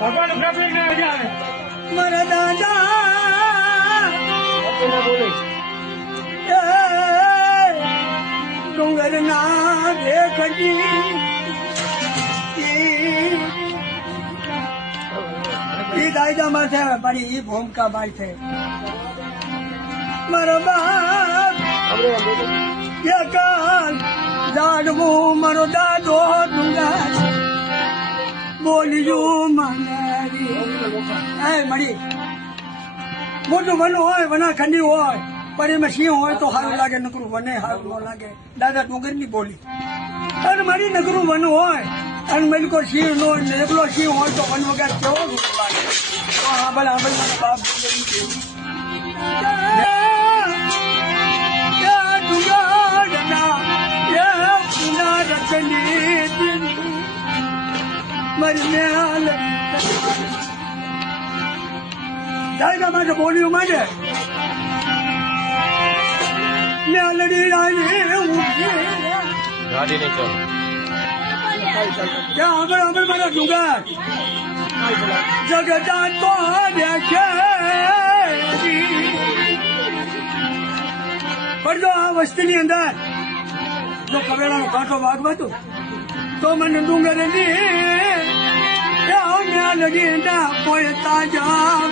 ભગવાન પ્રભુ ને જાય મારા દાદા બોલે ડુંગર ના દેખજી દાયદા માં છે મારી એ ભૂમિકા બાઈ છે મારા બાપ કાલ દાડવું મારો દાદો ડુંગર બોલ્યું મને મળી મોટું વન હોય વના ખંડી હોય પણ એમાં સિંહ હોય તો સારું લાગે નકરું વને સારું ન લાગે દાદા ડુંગર ની બોલી અને મારી નકરું વન હોય અને મને કોઈ સિંહ નો એકલો સિંહ હોય તો વન વગર કેવો લાગે તો આંબળ આંબળ મારા બાપ દાયકા માટે બોલ્યું માટે મેલડી ગાડી નહીં ચાલો ત્યાં આગળ આગળ મારા ડુંગર જગતા તો દેખે પણ જો આ વસ્તીની અંદર જો કબેડાનો કાંઠો વાગવાતો તો મને ડુંગર લગી ના કોઈ તાજા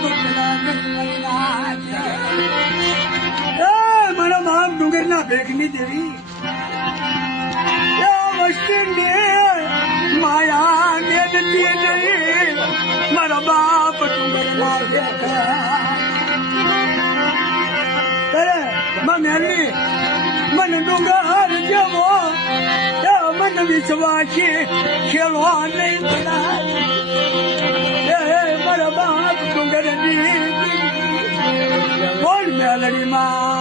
મારા બાપ ડુંગર ના ભેગની દેવી વસ્તી માયા ને નહીં મારા બાપ ડુંગર ના મેલની મને ડુંગર જેવો મને વિશ્વાસી ખેલવા નહીં મારા બાપ ડુંગર બોલ મેલડી માં